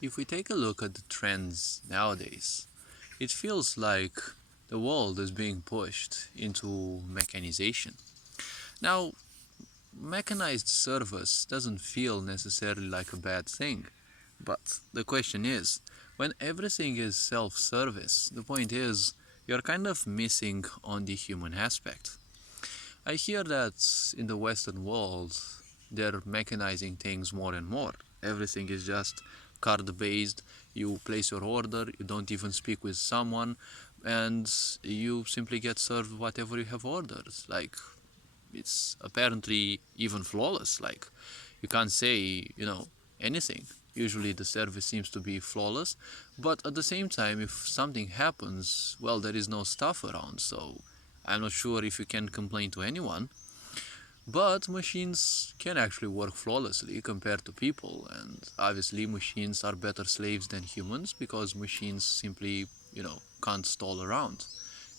If we take a look at the trends nowadays, it feels like the world is being pushed into mechanization. Now, mechanized service doesn't feel necessarily like a bad thing, but the question is, when everything is self-service, the point is you're kind of missing on the human aspect. I hear that in the Western world, they're mechanizing things more and more. Everything is just card based. You place your order, you don't even speak with someone, and you simply get served whatever you have ordered. Like, it's apparently even flawless. Like, you can't say, anything. Usually the service seems to be flawless, but at the same time, if something happens, well, there is no staff around, so I'm not sure if you can complain to anyone. But machines can actually work flawlessly compared to people, and obviously machines are better slaves than humans because machines simply, can't stall around.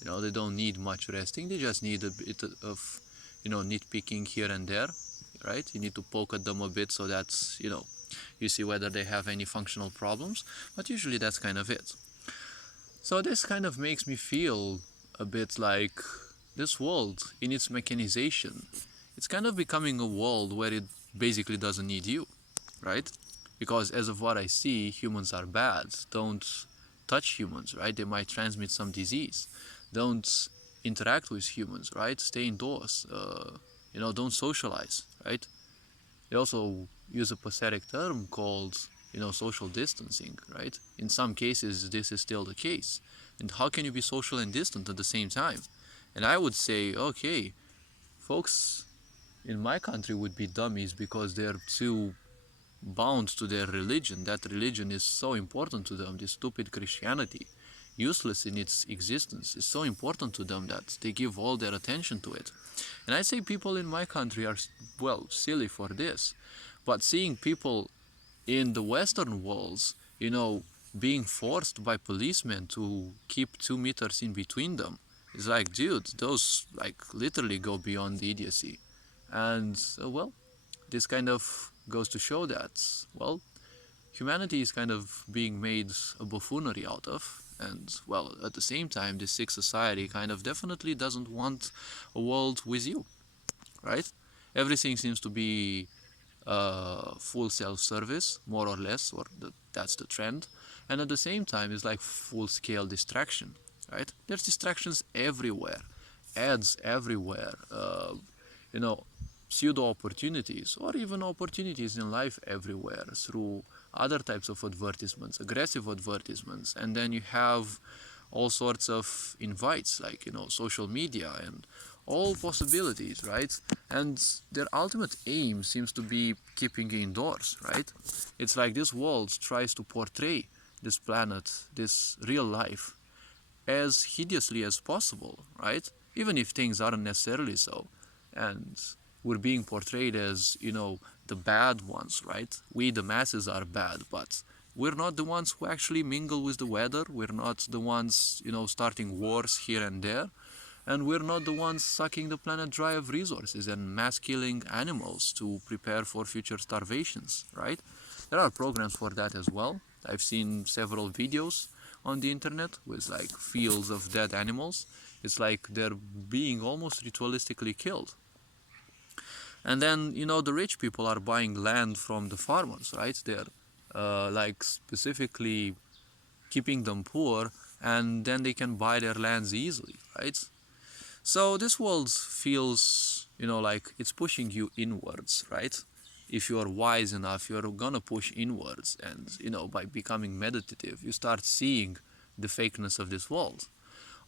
They don't need much resting, they just need a bit of, nitpicking here and there, right? You need to poke at them a bit so that, you see whether they have any functional problems, but usually that's kind of it. So this kind of makes me feel a bit like this world, in its mechanization, it's kind of becoming a world where it basically doesn't need you, right? Because as of what I see, humans are bad. Don't touch humans, right? They might transmit some disease. Don't interact with humans, right? Stay indoors. Don't socialize, right? They also use a pathetic term called, social distancing, right? In some cases, this is still the case. And how can you be social and distant at the same time? And I would say, okay, folks in my country would be dummies because they're too bound to their religion. That religion is so important to them. This stupid Christianity, useless in its existence, is so important to them that they give all their attention to it. And I say people in my country are, well, silly for this. But seeing people in the Western walls, being forced by policemen to keep 2 meters in between them, is like, dude, those like literally go beyond idiocy. And well, this kind of goes to show that, well, humanity is kind of being made a buffoonery out of. And well, at the same time, this sick society kind of definitely doesn't want a world with you, right? Everything seems to be full self-service, more or less, or that's the trend. And at the same time, it's like full-scale distraction, right? There's distractions everywhere, ads everywhere, you know, pseudo opportunities, or even opportunities in life everywhere through other types of advertisements, aggressive advertisements. And then you have all sorts of invites, like, social media and all possibilities, right? And their ultimate aim seems to be keeping you indoors, right? It's like this world tries to portray this planet, this real life, as hideously as possible, right? Even if things aren't necessarily so. And we're being portrayed as, the bad ones, right? We, the masses, are bad, but we're not the ones who actually mingle with the weather. We're not the ones, starting wars here and there. And we're not the ones sucking the planet dry of resources and mass killing animals to prepare for future starvations, right? There are programs for that as well. I've seen several videos on the internet with like fields of dead animals. It's like they're being almost ritualistically killed. And then, the rich people are buying land from the farmers, right? They're like specifically keeping them poor, and then they can buy their lands easily, right? So this world feels, like it's pushing you inwards, right? If you are wise enough, you're gonna push inwards, and by becoming meditative, you start seeing the fakeness of this world.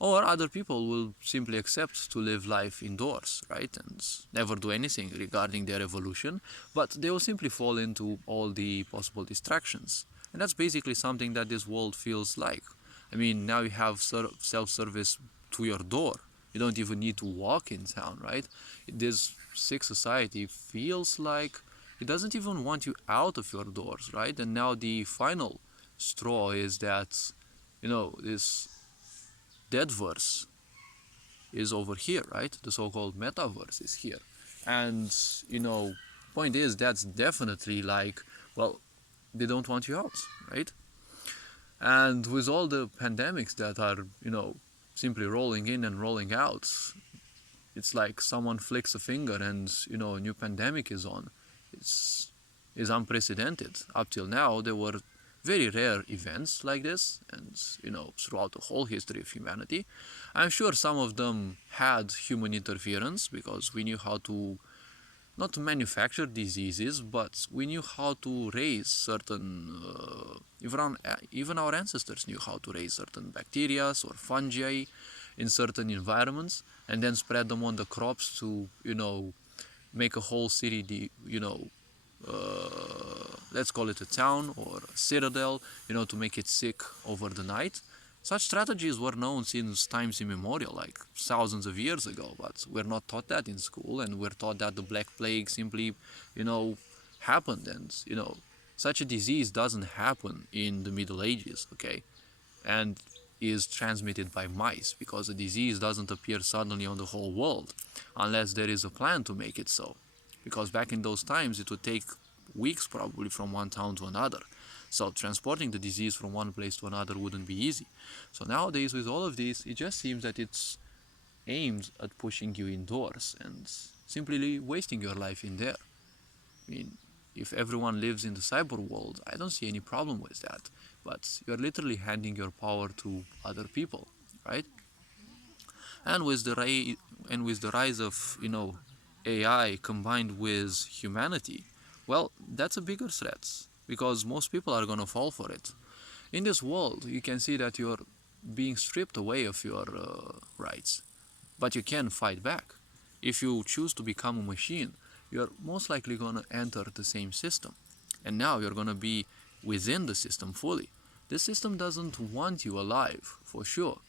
Or other people will simply accept to live life indoors, right? And never do anything regarding their evolution, but they will simply fall into all the possible distractions. And that's basically something that this world feels like. I mean, now you have self-service to your door. You don't even need to walk in town, right? This sick society feels like it doesn't even want you out of your doors, right? And now the final straw is that, this deadverse is over here, right? The so-called metaverse is here. And, point is, that's definitely like, well, they don't want you out, right? And with all the pandemics that are, simply rolling in and rolling out, it's like someone flicks a finger and, a new pandemic is on. It's is unprecedented. Up till now, there were very rare events like this, and, throughout the whole history of humanity. I'm sure some of them had human interference because we knew how to not to manufacture diseases, but we knew how to raise certain, even our ancestors knew how to raise certain bacteria or fungi in certain environments and then spread them on the crops to, make a whole city, let's call it a town or a citadel, to make it sick over the night. Such strategies were known since times immemorial, like thousands of years ago, but we're not taught that in school, and we're taught that the Black Plague simply, happened, and, such a disease doesn't happen in the Middle Ages, okay? And is transmitted by mice, because a disease doesn't appear suddenly on the whole world, unless there is a plan to make it so. Because back in those times, it would take weeks probably from one town to another. So transporting the disease from one place to another wouldn't be easy. So nowadays, with all of this, it just seems that it's aimed at pushing you indoors and simply wasting your life in there. I mean, if everyone lives in the cyber world, I don't see any problem with that. But you're literally handing your power to other people, right? And with the rise of, AI combined with humanity, well, that's a bigger threat because most people are gonna fall for it. In this world, you can see that you're being stripped away of your rights, but you can fight back. If you choose to become a machine, you're most likely gonna enter the same system, and now you're gonna be within the system fully. This system doesn't want you alive, for sure.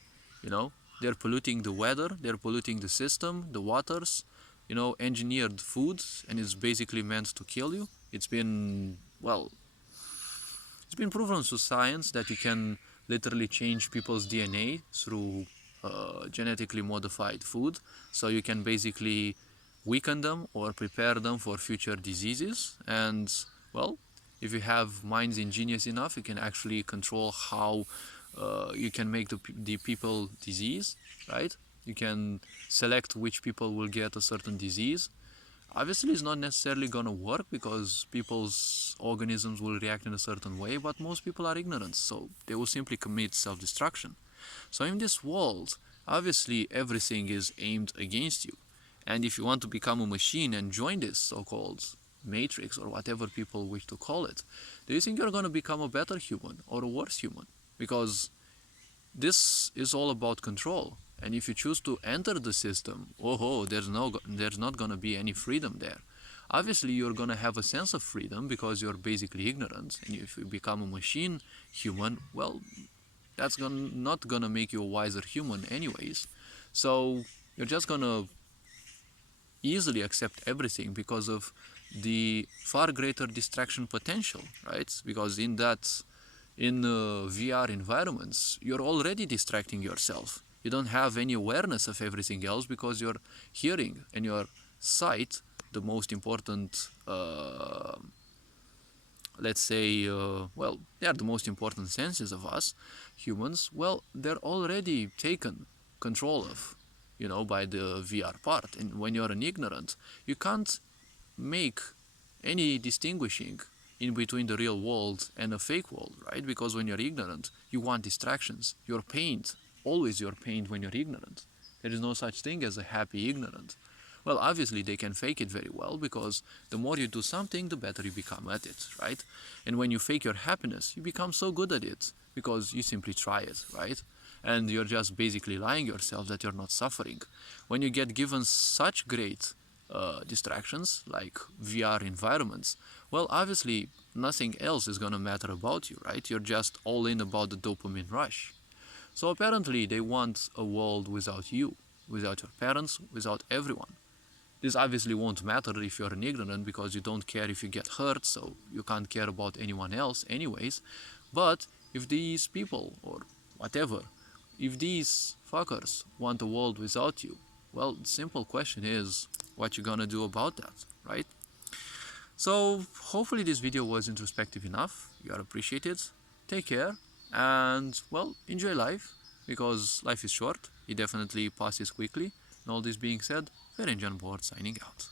You know, they're polluting the weather, they're polluting the system, the waters, engineered foods, and it's basically meant to kill you. It's been proven through science that you can literally change people's DNA through genetically modified food. So you can basically weaken them or prepare them for future diseases. And, well, if you have minds ingenious enough, you can actually control how you can make the people disease, right? You can select which people will get a certain disease. Obviously, it's not necessarily going to work because people's organisms will react in a certain way, but most people are ignorant, so they will simply commit self-destruction. So in this world, obviously everything is aimed against you. And if you want to become a machine and join this so-called matrix or whatever people wish to call it, do you think you're going to become a better human or a worse human? Because this is all about control. And if you choose to enter the system, there's not going to be any freedom there. Obviously, you're going to have a sense of freedom because you're basically ignorant. And if you become a machine human, well, that's not going to make you a wiser human anyways. So you're just going to easily accept everything because of the far greater distraction potential, right? Because in VR environments, you're already distracting yourself. You don't have any awareness of everything else because your hearing and your sight, the most important, they are the most important senses of us humans. Well, they're already taken control of, by the VR part. And when you're an ignorant, you can't make any distinguishing in between the real world and a fake world, right? Because when you're ignorant, you want distractions. You're pained. Always you're pained when you're ignorant. There is no such thing as a happy ignorant. Well, obviously they can fake it very well because the more you do something, the better you become at it, right? And when you fake your happiness, you become so good at it because you simply try it, right? And you're just basically lying yourself that you're not suffering. When you get given such great distractions like VR environments, well, obviously nothing else is gonna matter about you, right? You're just all in about the dopamine rush. So apparently they want a world without you, without your parents, without everyone. This obviously won't matter if you're an ignorant because you don't care if you get hurt, so you can't care about anyone else anyways. But if these people or whatever, if these fuckers want a world without you, well, the simple question is what you gonna do about that, right? So hopefully this video was introspective enough. You are appreciated. Take care and, well, enjoy life, because life is short. It definitely passes quickly. And all this being said, Ferenc on board signing out.